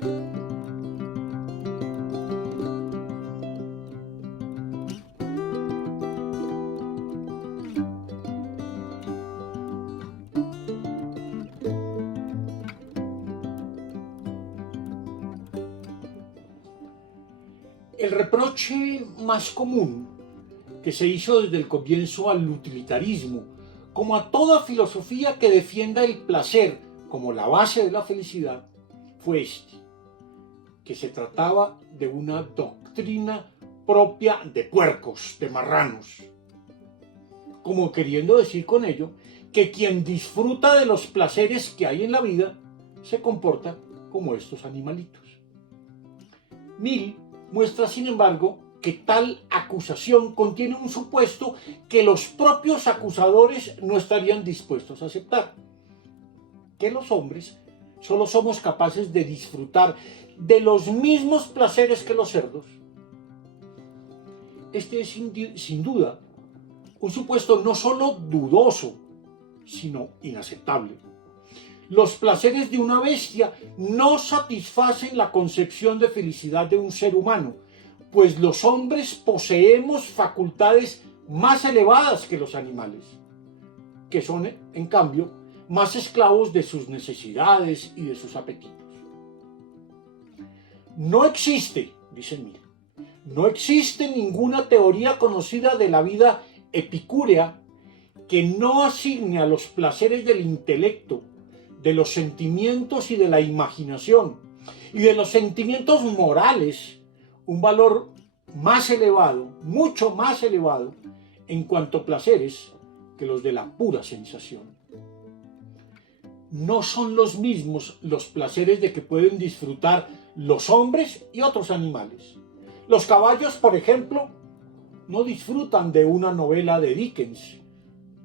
El reproche más común que se hizo desde el comienzo al utilitarismo, como a toda filosofía que defienda el placer como la base de la felicidad, fue este: que se trataba de una doctrina propia de puercos, de marranos, como queriendo decir con ello que quien disfruta de los placeres que hay en la vida se comporta como estos animalitos. Mill muestra, sin embargo, que tal acusación contiene un supuesto que los propios acusadores no estarían dispuestos a aceptar: que los hombres solo somos capaces de disfrutar de los mismos placeres que los cerdos. Este es sin duda un supuesto no solo dudoso, sino inaceptable. Los placeres de una bestia no satisfacen la concepción de felicidad de un ser humano, pues los hombres poseemos facultades más elevadas que los animales, que son, en cambio, más esclavos de sus necesidades y de sus apetitos. No existe, dice Mill, no existe ninguna teoría conocida de la vida epicúrea que no asigne a los placeres del intelecto, de los sentimientos y de la imaginación, y de los sentimientos morales, un valor más elevado, mucho más elevado, en cuanto a placeres que los de la pura sensación. No son los mismos los placeres de que pueden disfrutar los hombres y otros animales. Los caballos, por ejemplo, no disfrutan de una novela de Dickens,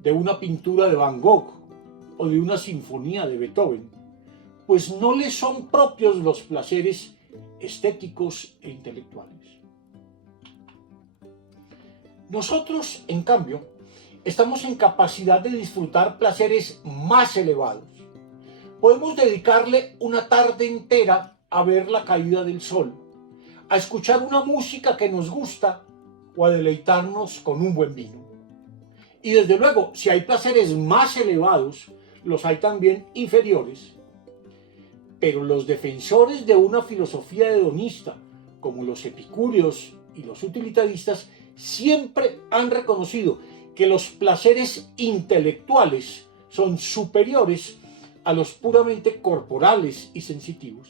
de una pintura de Van Gogh o de una sinfonía de Beethoven, pues no les son propios los placeres estéticos e intelectuales. Nosotros, en cambio, estamos en capacidad de disfrutar placeres más elevados. Podemos dedicarle una tarde entera a ver la caída del sol, a escuchar una música que nos gusta o a deleitarnos con un buen vino. Y desde luego, si hay placeres más elevados, los hay también inferiores. Pero los defensores de una filosofía hedonista, como los epicúreos y los utilitaristas, siempre han reconocido que los placeres intelectuales son superiores a los puramente corporales y sensitivos.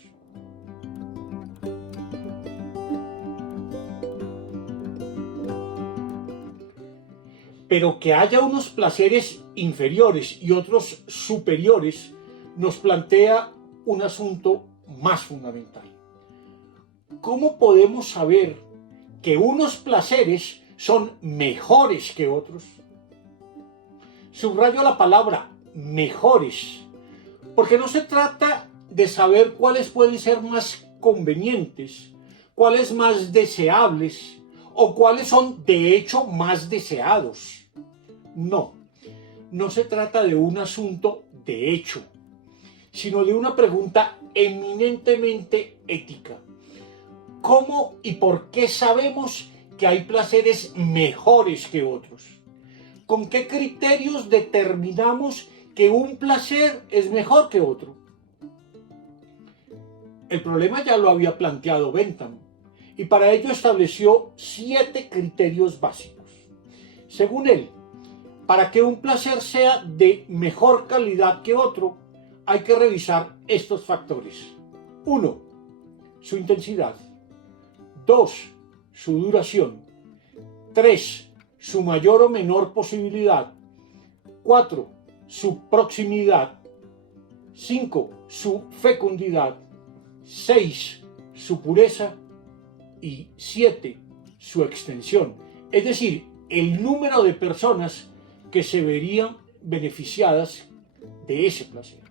Pero que haya unos placeres inferiores y otros superiores nos plantea un asunto más fundamental. ¿Cómo podemos saber que unos placeres son mejores que otros? Subrayo la palabra mejores, porque no se trata de saber cuáles pueden ser más convenientes, cuáles más deseables o cuáles son de hecho más deseados. No se trata de un asunto de hecho, sino de una pregunta eminentemente ética. ¿Cómo y por qué sabemos que hay placeres mejores que otros? ¿Con qué criterios determinamos que un placer es mejor que otro? El problema ya lo había planteado Bentham, y para ello estableció 7 criterios básicos. Según él, para que un placer sea de mejor calidad que otro, hay que revisar estos factores. 1. Su intensidad. 2. Su duración. 3. Su mayor o menor posibilidad. 4. Su proximidad. 5. Su fecundidad. 6. Su pureza. Y 7. Su extensión. Es decir, el número de personas que se verían beneficiadas de ese placer.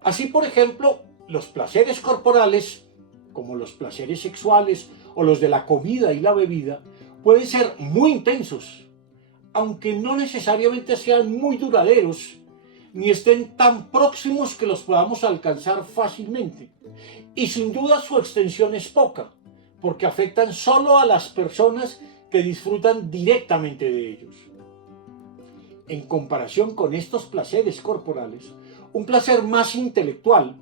Así, por ejemplo, los placeres corporales, como los placeres sexuales o los de la comida y la bebida, pueden ser muy intensos, aunque no necesariamente sean muy duraderos, ni estén tan próximos que los podamos alcanzar fácilmente. Y sin duda su extensión es poca, porque afectan solo a las personas que disfrutan directamente de ellos. En comparación con estos placeres corporales, un placer más intelectual,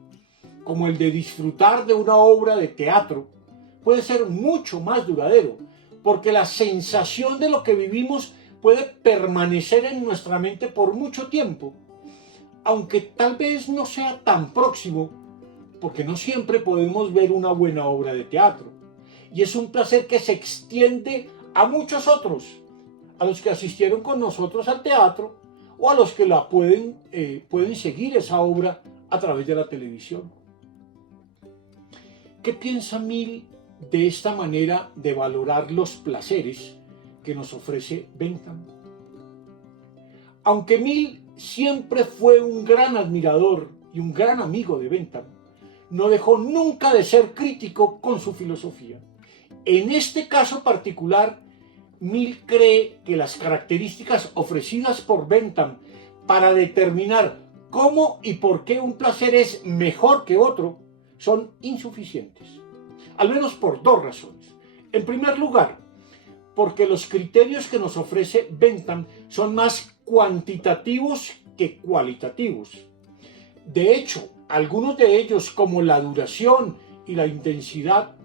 como el de disfrutar de una obra de teatro, puede ser mucho más duradero, porque la sensación de lo que vivimos puede permanecer en nuestra mente por mucho tiempo, aunque tal vez no sea tan próximo, porque no siempre podemos ver una buena obra de teatro. Y es un placer que se extiende a muchos otros, a los que asistieron con nosotros al teatro o a los que pueden seguir esa obra a través de la televisión. ¿Qué piensa Mill de esta manera de valorar los placeres que nos ofrece Bentham? Aunque Mill siempre fue un gran admirador y un gran amigo de Bentham, no dejó nunca de ser crítico con su filosofía. En este caso particular, Mill cree que las características ofrecidas por Bentham para determinar cómo y por qué un placer es mejor que otro son insuficientes, al menos por dos razones. En primer lugar, porque los criterios que nos ofrece Bentham son más cuantitativos que cualitativos. De hecho, algunos de ellos, como la duración y la intensidad,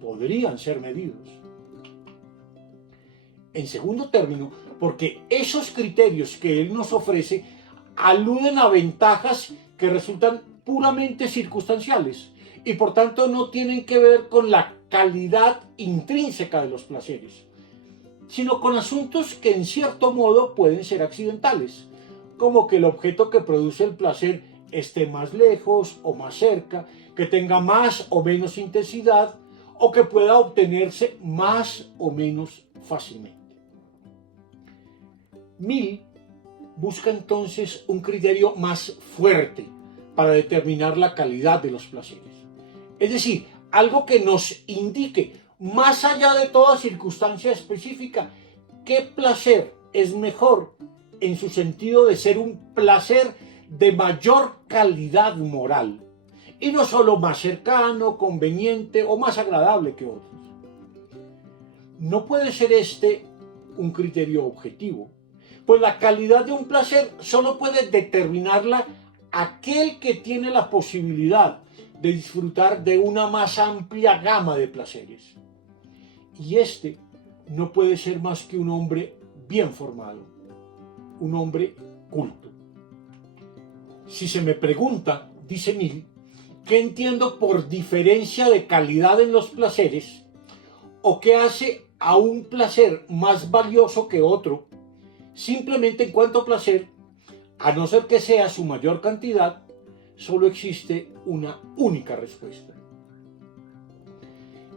podrían ser medidos. En segundo término, porque esos criterios que él nos ofrece aluden a ventajas que resultan puramente circunstanciales y por tanto no tienen que ver con la calidad intrínseca de los placeres, sino con asuntos que en cierto modo pueden ser accidentales, como que el objeto que produce el placer esté más lejos o más cerca, que tenga más o menos intensidad o que pueda obtenerse más o menos fácilmente. Mill busca entonces un criterio más fuerte para determinar la calidad de los placeres. Es decir, algo que nos indique, más allá de toda circunstancia específica, qué placer es mejor en su sentido de ser un placer de mayor calidad moral, y no solo más cercano, conveniente o más agradable que otros. No puede ser este un criterio objetivo, pues la calidad de un placer solo puede determinarla aquel que tiene la posibilidad de disfrutar de una más amplia gama de placeres. Y este no puede ser más que un hombre bien formado, un hombre culto. Si se me pregunta, dice Mill, ¿qué entiendo por diferencia de calidad en los placeres? ¿O qué hace a un placer más valioso que otro? Simplemente en cuanto a placer, a no ser que sea su mayor cantidad, solo existe una única respuesta.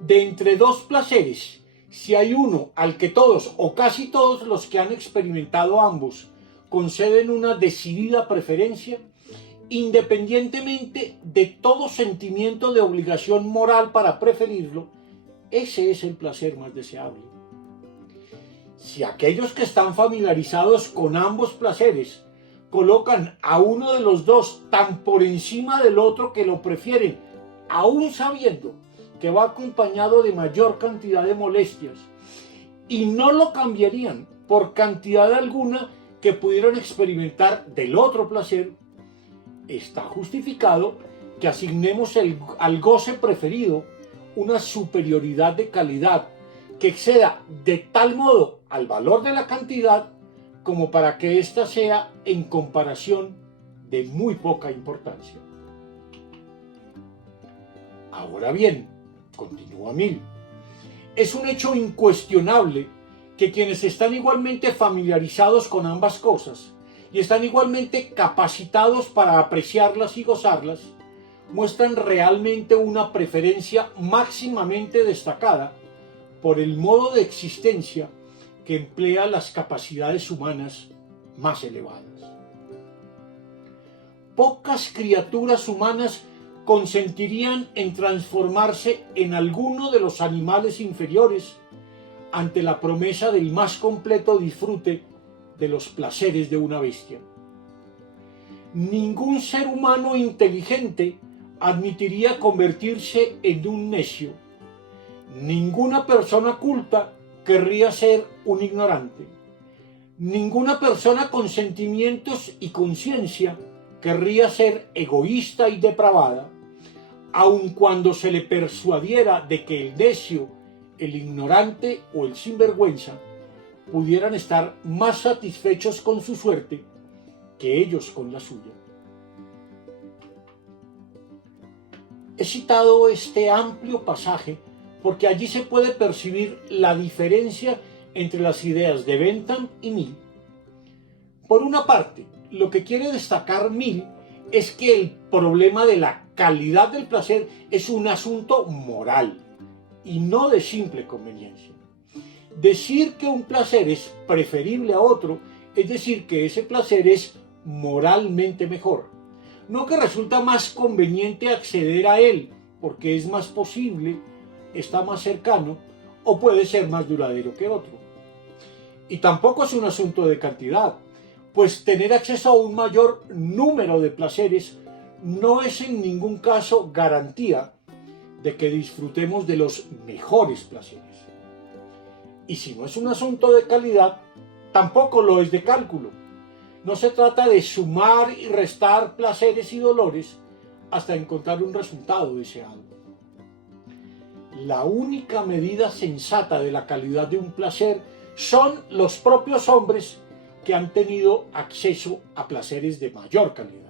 De entre dos placeres, si hay uno al que todos o casi todos los que han experimentado ambos conceden una decidida preferencia, independientemente de todo sentimiento de obligación moral para preferirlo, ese es el placer más deseable. Si aquellos que están familiarizados con ambos placeres colocan a uno de los dos tan por encima del otro que lo prefieren, aún sabiendo que va acompañado de mayor cantidad de molestias, y no lo cambiarían por cantidad alguna que pudieran experimentar del otro placer, está justificado que asignemos al goce preferido una superioridad de calidad que exceda de tal modo al valor de la cantidad como para que ésta sea en comparación de muy poca importancia. Ahora bien, continúa Mill, es un hecho incuestionable que quienes están igualmente familiarizados con ambas cosas y están igualmente capacitados para apreciarlas y gozarlas, muestran realmente una preferencia máximamente destacada por el modo de existencia que emplea las capacidades humanas más elevadas. Pocas criaturas humanas consentirían en transformarse en alguno de los animales inferiores ante la promesa del más completo disfrute de los placeres de una bestia. ningún ser humano inteligente admitiría convertirse en un necio. Ninguna persona culta querría ser un ignorante. Ninguna persona con sentimientos y conciencia querría ser egoísta y depravada, aun cuando se le persuadiera de que el necio, el ignorante o el sinvergüenza pudieran estar más satisfechos con su suerte que ellos con la suya. He citado este amplio pasaje porque allí se puede percibir la diferencia entre las ideas de Bentham y Mill. Por una parte, lo que quiere destacar Mill es que el problema de la calidad del placer es un asunto moral y no de simple conveniencia. Decir que un placer es preferible a otro es decir que ese placer es moralmente mejor, no que resulta más conveniente acceder a él porque es más posible, está más cercano o puede ser más duradero que otro. Y tampoco es un asunto de cantidad, pues tener acceso a un mayor número de placeres no es en ningún caso garantía de que disfrutemos de los mejores placeres. Y si no es un asunto de calidad, tampoco lo es de cálculo. No se trata de sumar y restar placeres y dolores hasta encontrar un resultado deseado. La única medida sensata de la calidad de un placer son los propios hombres que han tenido acceso a placeres de mayor calidad.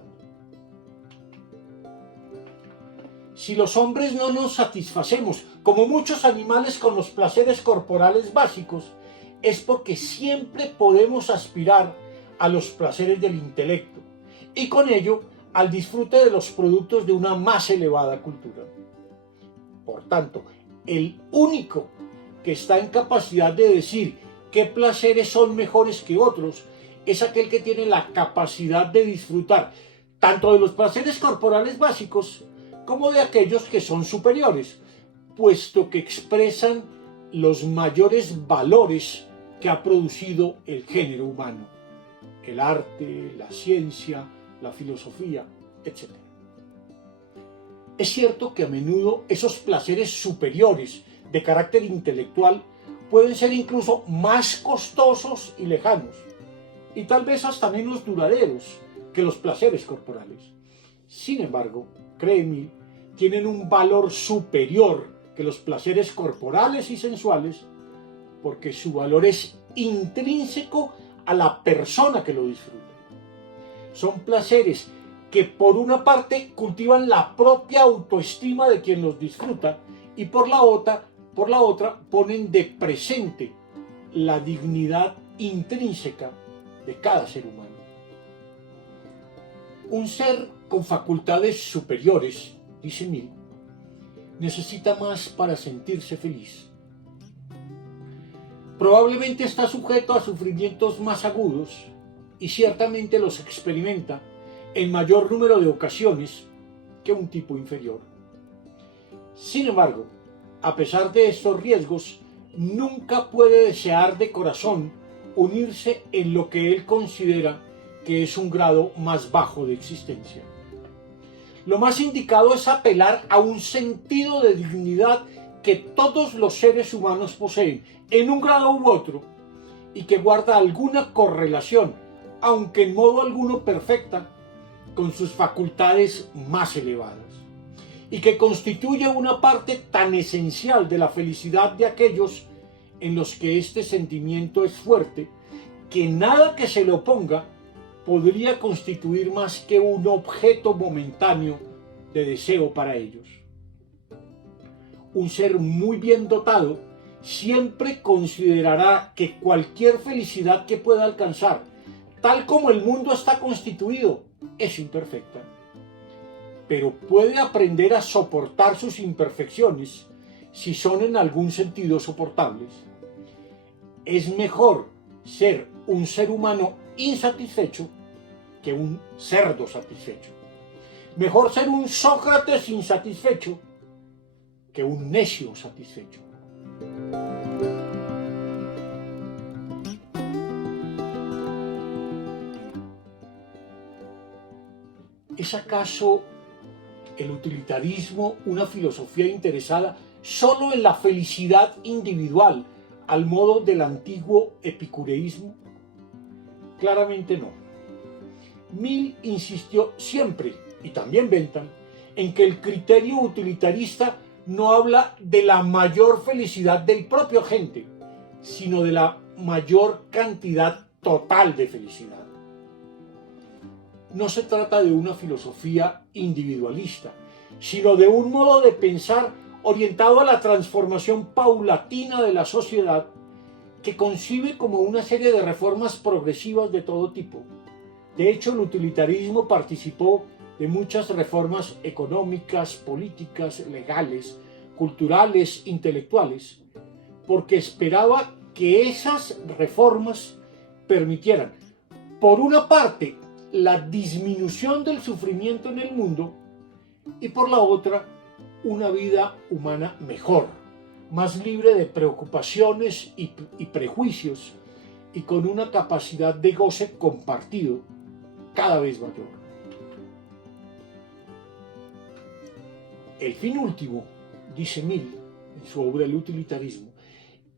Si los hombres no nos satisfacemos, como muchos animales, con los placeres corporales básicos, es porque siempre podemos aspirar a los placeres del intelecto y con ello al disfrute de los productos de una más elevada cultura. Por tanto, el único que está en capacidad de decir qué placeres son mejores que otros es aquel que tiene la capacidad de disfrutar tanto de los placeres corporales básicos como de aquellos que son superiores, puesto que expresan los mayores valores que ha producido el género humano, el arte, la ciencia, la filosofía, etc. Es cierto que a menudo esos placeres superiores de carácter intelectual pueden ser incluso más costosos y lejanos, y tal vez hasta menos duraderos que los placeres corporales. Sin embargo, créeme, tienen un valor superior que los placeres corporales y sensuales, porque su valor es intrínseco a la persona que lo disfruta. Son placeres que por una parte cultivan la propia autoestima de quien los disfruta y por la otra ponen de presente la dignidad intrínseca de cada ser humano. Un ser con facultades superiores, dice Mill, necesita más para sentirse feliz. Probablemente está sujeto a sufrimientos más agudos y ciertamente los experimenta en mayor número de ocasiones que un tipo inferior. Sin embargo, a pesar de estos riesgos, nunca puede desear de corazón unirse en lo que él considera que es un grado más bajo de existencia. Lo más indicado es apelar a un sentido de dignidad que todos los seres humanos poseen, en un grado u otro, y que guarda alguna correlación, aunque en modo alguno perfecta, con sus facultades más elevadas, y que constituye una parte tan esencial de la felicidad de aquellos en los que este sentimiento es fuerte, que nada que se le oponga podría constituir más que un objeto momentáneo de deseo para ellos. Un ser muy bien dotado siempre considerará que cualquier felicidad que pueda alcanzar, tal como el mundo está constituido, es imperfecta. Pero puede aprender a soportar sus imperfecciones si son en algún sentido soportables. Es mejor ser un ser humano insatisfecho que un cerdo satisfecho. Mejor ser un Sócrates insatisfecho que un necio satisfecho. ¿Es acaso el utilitarismo una filosofía interesada solo en la felicidad individual, al modo del antiguo epicureísmo? Claramente no. Mill insistió siempre, y también Bentham, en que el criterio utilitarista no habla de la mayor felicidad del propio agente, sino de la mayor cantidad total de felicidad. No se trata de una filosofía individualista, sino de un modo de pensar orientado a la transformación paulatina de la sociedad, que concibe como una serie de reformas progresivas de todo tipo. De hecho, el utilitarismo participó de muchas reformas económicas, políticas, legales, culturales, intelectuales, porque esperaba que esas reformas permitieran, por una parte, la disminución del sufrimiento en el mundo y por la otra, una vida humana mejor, más libre de preocupaciones y prejuicios y con una capacidad de goce compartido cada vez mayor. El fin último, dice Mill en su obra El utilitarismo,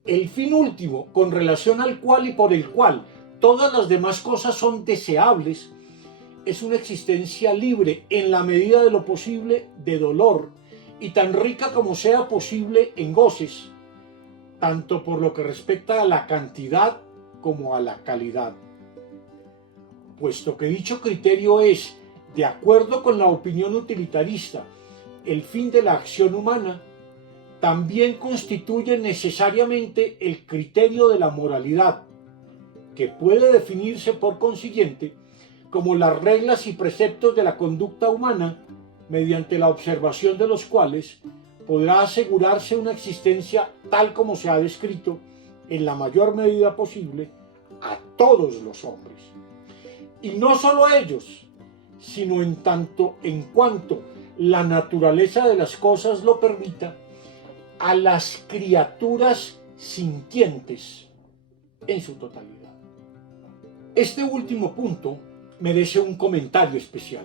el fin último con relación al cual y por el cual todas las demás cosas son deseables, es una existencia libre en la medida de lo posible de dolor y tan rica como sea posible en goces, tanto por lo que respecta a la cantidad como a la calidad. Puesto que dicho criterio es, de acuerdo con la opinión utilitarista, el fin de la acción humana, también constituye necesariamente el criterio de la moralidad, que puede definirse por consiguiente como las reglas y preceptos de la conducta humana, mediante la observación de los cuales podrá asegurarse una existencia tal como se ha descrito, en la mayor medida posible, a todos los hombres. Y no solo a ellos, sino en tanto en cuanto la naturaleza de las cosas lo permita, a las criaturas sintientes en su totalidad. Este último punto merece un comentario especial.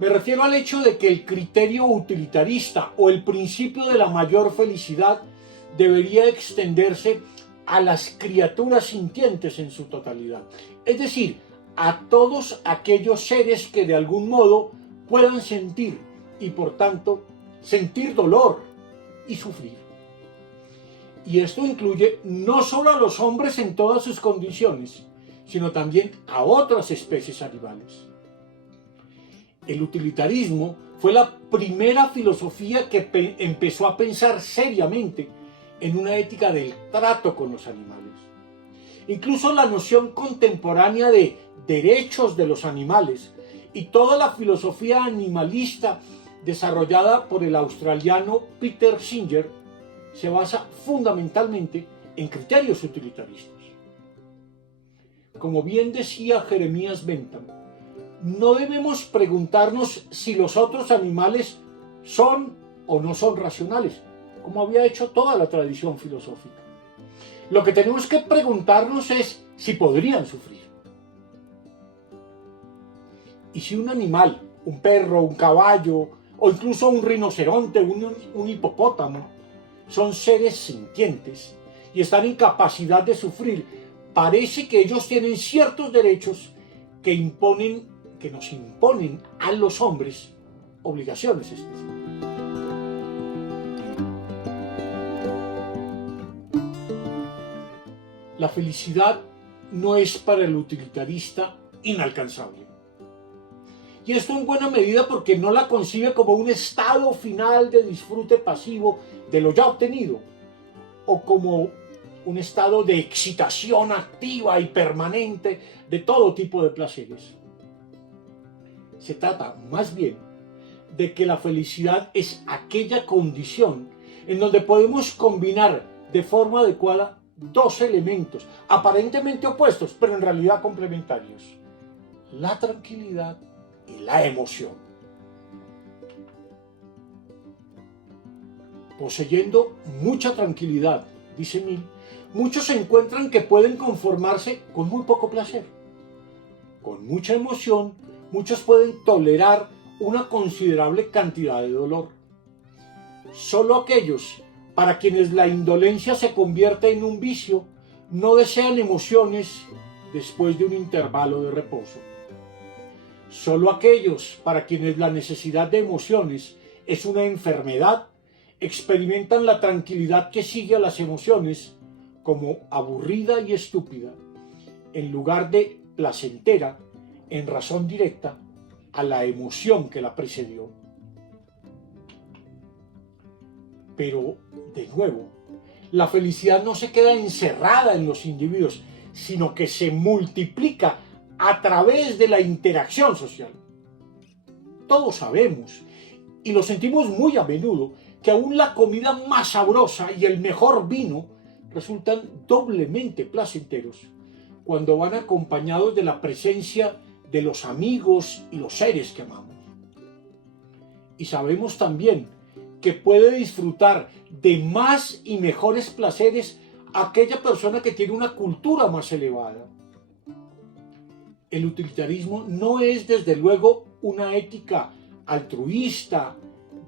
Me refiero al hecho de que el criterio utilitarista o el principio de la mayor felicidad debería extenderse a las criaturas sintientes en su totalidad, es decir, a todos aquellos seres que de algún modo puedan sentir y por tanto sentir dolor y sufrir. Y esto incluye no solo a los hombres en todas sus condiciones, sino también a otras especies animales. El utilitarismo fue la primera filosofía que empezó a pensar seriamente en una ética del trato con los animales. Incluso la noción contemporánea de derechos de los animales y toda la filosofía animalista desarrollada por el australiano Peter Singer se basa fundamentalmente en criterios utilitaristas. Como bien decía Jeremías Bentham, no debemos preguntarnos si los otros animales son o no son racionales, como había hecho toda la tradición filosófica. Lo que tenemos que preguntarnos es si podrían sufrir. Y si un animal, un perro, un caballo o incluso un rinoceronte, un hipopótamo, son seres sintientes y están en capacidad de sufrir, parece que ellos tienen ciertos derechos que nos imponen a los hombres obligaciones especiales. La felicidad no es para el utilitarista inalcanzable. Y esto en buena medida porque no la concibe como un estado final de disfrute pasivo de lo ya obtenido, o como un estado de excitación activa y permanente de todo tipo de placeres. Se trata más bien de que la felicidad es aquella condición en donde podemos combinar de forma adecuada dos elementos aparentemente opuestos, pero en realidad complementarios: la tranquilidad y la emoción. Poseyendo mucha tranquilidad, dice Mill, muchos encuentran que pueden conformarse con muy poco placer. Con mucha emoción muchos pueden tolerar una considerable cantidad de dolor. Solo aquellos para quienes la indolencia se convierte en un vicio no desean emociones después de un intervalo de reposo. Solo aquellos para quienes la necesidad de emociones es una enfermedad experimentan la tranquilidad que sigue a las emociones como aburrida y estúpida, en lugar de placentera en razón directa a la emoción que la precedió. Pero, de nuevo, la felicidad no se queda encerrada en los individuos, sino que se multiplica a través de la interacción social. Todos sabemos, y lo sentimos muy a menudo, que aún la comida más sabrosa y el mejor vino resultan doblemente placenteros cuando van acompañados de la presencia de los amigos y los seres que amamos. Y sabemos también que puede disfrutar de más y mejores placeres aquella persona que tiene una cultura más elevada. El utilitarismo no es desde luego una ética altruista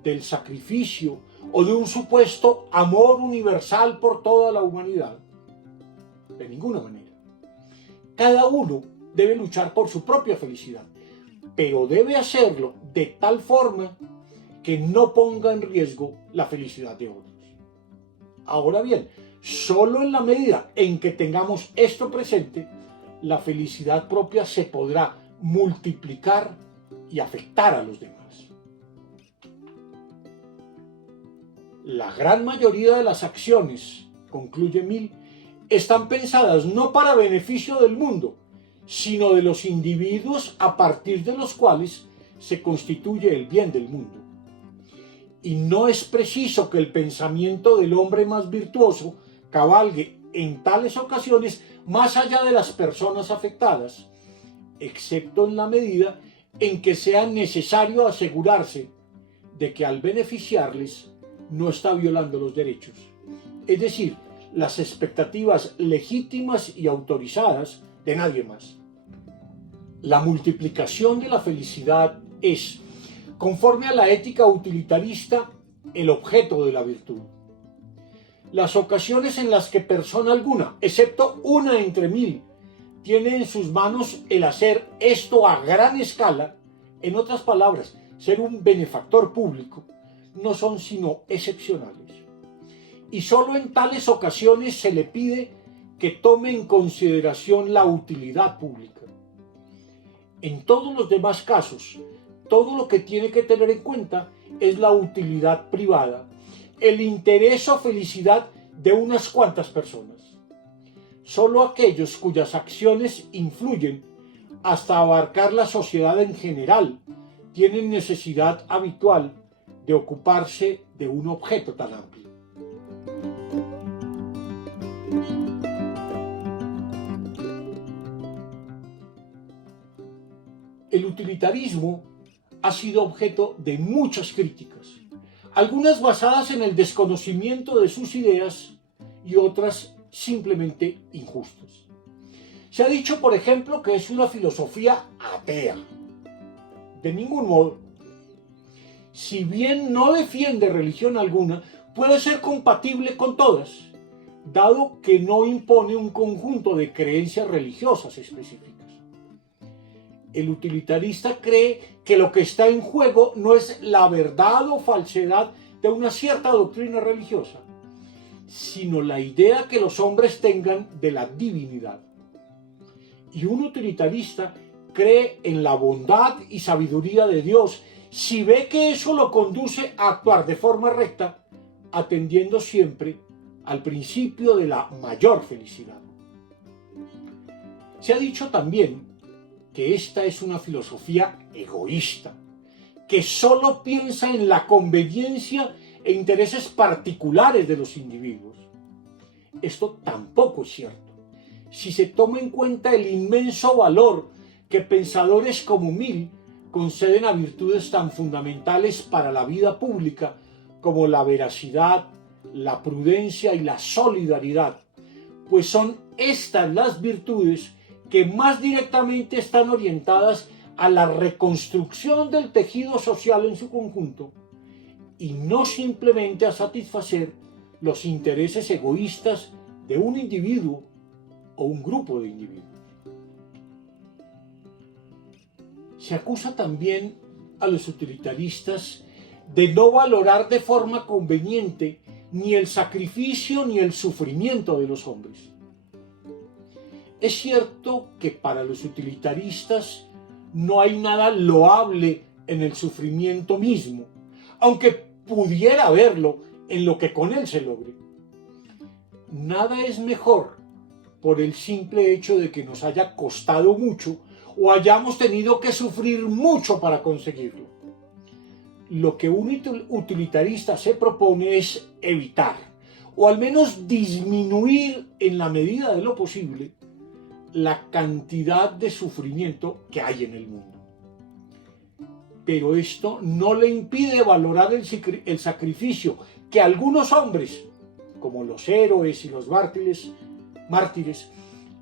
del sacrificio o de un supuesto amor universal por toda la humanidad. De ninguna manera. Cada uno debe luchar por su propia felicidad, pero debe hacerlo de tal forma que no ponga en riesgo la felicidad de otros. Ahora bien, solo en la medida en que tengamos esto presente, la felicidad propia se podrá multiplicar y afectar a los demás. La gran mayoría de las acciones, concluye Mill, están pensadas no para beneficio del mundo, sino de los individuos a partir de los cuales se constituye el bien del mundo. Y no es preciso que el pensamiento del hombre más virtuoso cabalgue en tales ocasiones más allá de las personas afectadas, excepto en la medida en que sea necesario asegurarse de que al beneficiarles no está violando los derechos, es decir, las expectativas legítimas y autorizadas de nadie más. La multiplicación de la felicidad es, conforme a la ética utilitarista, el objeto de la virtud. Las ocasiones en las que persona alguna, excepto una entre mil, tiene en sus manos el hacer esto a gran escala, en otras palabras, ser un benefactor público, no son sino excepcionales. Y solo en tales ocasiones se le pide que tome en consideración la utilidad pública. En todos los demás casos, todo lo que tiene que tener en cuenta es la utilidad privada, el interés o felicidad de unas cuantas personas. Solo aquellos cuyas acciones influyen hasta abarcar la sociedad en general tienen necesidad habitual de ocuparse de un objeto tan amplio. El utilitarismo ha sido objeto de muchas críticas, algunas basadas en el desconocimiento de sus ideas y otras simplemente injustas. Se ha dicho, por ejemplo, que es una filosofía atea. De ningún modo. Si bien no defiende religión alguna, puede ser compatible con todas, dado que no impone un conjunto de creencias religiosas específicas. El utilitarista cree que lo que está en juego no es la verdad o falsedad de una cierta doctrina religiosa, sino la idea que los hombres tengan de la divinidad. Y un utilitarista cree en la bondad y sabiduría de Dios si ve que eso lo conduce a actuar de forma recta, atendiendo siempre al principio de la mayor felicidad. Se ha dicho también que esta es una filosofía egoísta, que solo piensa en la conveniencia e intereses particulares de los individuos. Esto tampoco es cierto, si se toma en cuenta el inmenso valor que pensadores como Mill conceden a virtudes tan fundamentales para la vida pública como la veracidad, la prudencia y la solidaridad, pues son estas las virtudes que más directamente están orientadas a la reconstrucción del tejido social en su conjunto y no simplemente a satisfacer los intereses egoístas de un individuo o un grupo de individuos. Se acusa también a los utilitaristas de no valorar de forma conveniente ni el sacrificio ni el sufrimiento de los hombres. Es cierto que para los utilitaristas no hay nada loable en el sufrimiento mismo, aunque pudiera haberlo en lo que con él se logre. Nada es mejor por el simple hecho de que nos haya costado mucho o hayamos tenido que sufrir mucho para conseguirlo. Lo que un utilitarista se propone es evitar, o al menos disminuir en la medida de lo posible, la cantidad de sufrimiento que hay en el mundo. Pero esto no le impide valorar el sacrificio que algunos hombres, como los héroes y los mártires,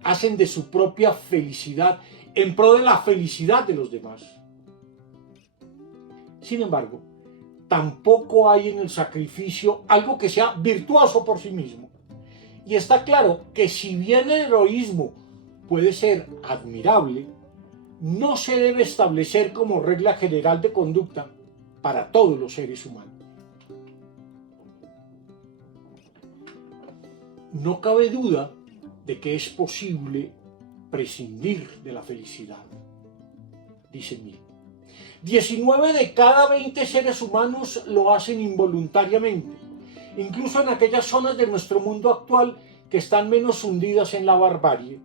hacen de su propia felicidad en pro de la felicidad de los demás. Sin embargo, tampoco hay en el sacrificio algo que sea virtuoso por sí mismo. Y está claro que si bien el heroísmo puede ser admirable, no se debe establecer como regla general de conducta para todos los seres humanos. No cabe duda de que es posible prescindir de la felicidad, dice Mill. 19 de cada 20 seres humanos lo hacen involuntariamente, incluso en aquellas zonas de nuestro mundo actual que están menos hundidas en la barbarie,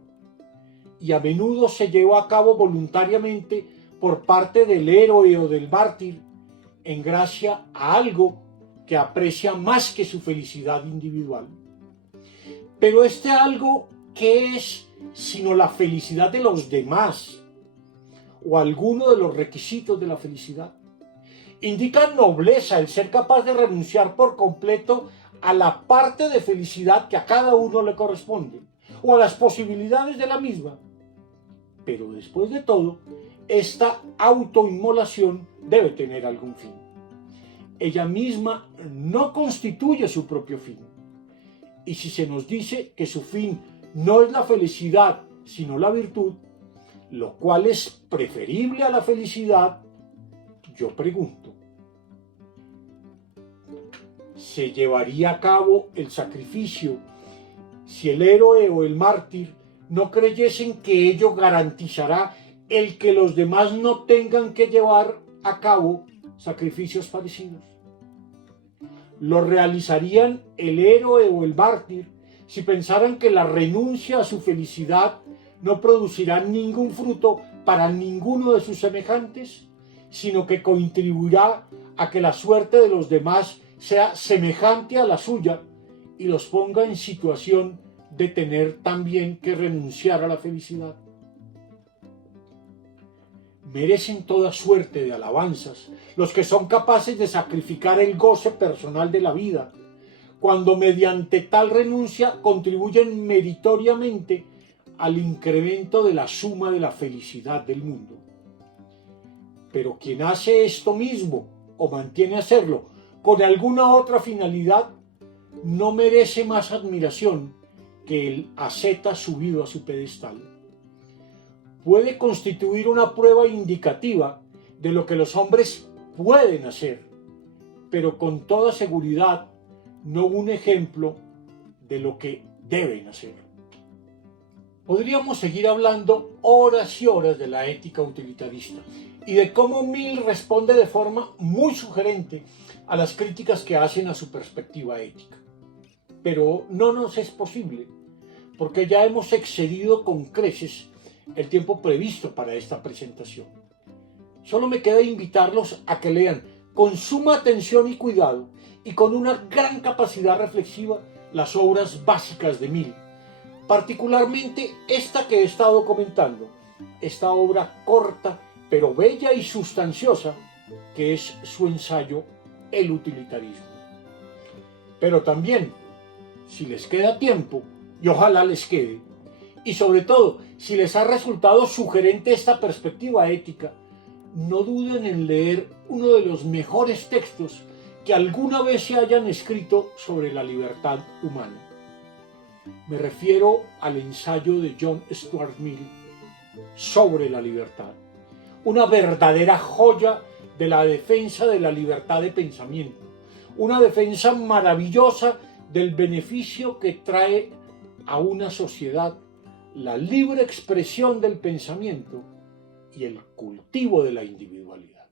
y a menudo se lleva a cabo voluntariamente por parte del héroe o del mártir, en gracia a algo que aprecia más que su felicidad individual. Pero este algo, ¿qué es sino la felicidad de los demás o alguno de los requisitos de la felicidad? Indica nobleza el ser capaz de renunciar por completo a la parte de felicidad que a cada uno le corresponde o a las posibilidades de la misma. Pero después de todo, esta autoinmolación debe tener algún fin. Ella misma no constituye su propio fin. Y si se nos dice que su fin no es la felicidad, sino la virtud, lo cual es preferible a la felicidad, yo pregunto, ¿se llevaría a cabo el sacrificio si el héroe o el mártir no creyesen que ello garantizará el que los demás no tengan que llevar a cabo sacrificios parecidos? ¿Lo realizarían el héroe o el mártir si pensaran que la renuncia a su felicidad no producirá ningún fruto para ninguno de sus semejantes, sino que contribuirá a que la suerte de los demás sea semejante a la suya y los ponga en situación de tener también que renunciar a la felicidad? Merecen toda suerte de alabanzas los que son capaces de sacrificar el goce personal de la vida, cuando mediante tal renuncia contribuyen meritoriamente al incremento de la suma de la felicidad del mundo. Pero quien hace esto mismo o mantiene hacerlo con alguna otra finalidad no merece más admiración que el asceta subido a su pedestal. Puede constituir una prueba indicativa de lo que los hombres pueden hacer, pero con toda seguridad no un ejemplo de lo que deben hacer. Podríamos seguir hablando horas y horas de la ética utilitarista y de cómo Mill responde de forma muy sugerente a las críticas que hacen a su perspectiva ética. Pero no nos es posible, porque ya hemos excedido con creces el tiempo previsto para esta presentación. Solo me queda invitarlos a que lean con suma atención y cuidado y con una gran capacidad reflexiva las obras básicas de Mill, particularmente esta que he estado comentando, esta obra corta pero bella y sustanciosa que es su ensayo El utilitarismo. Pero también, si les queda tiempo, y ojalá les quede, y sobre todo, si les ha resultado sugerente esta perspectiva ética, no duden en leer uno de los mejores textos que alguna vez se hayan escrito sobre la libertad humana. Me refiero al ensayo de John Stuart Mill sobre la libertad, una verdadera joya de la defensa de la libertad de pensamiento, una defensa maravillosa del beneficio que trae a una sociedad la libre expresión del pensamiento y el cultivo de la individualidad.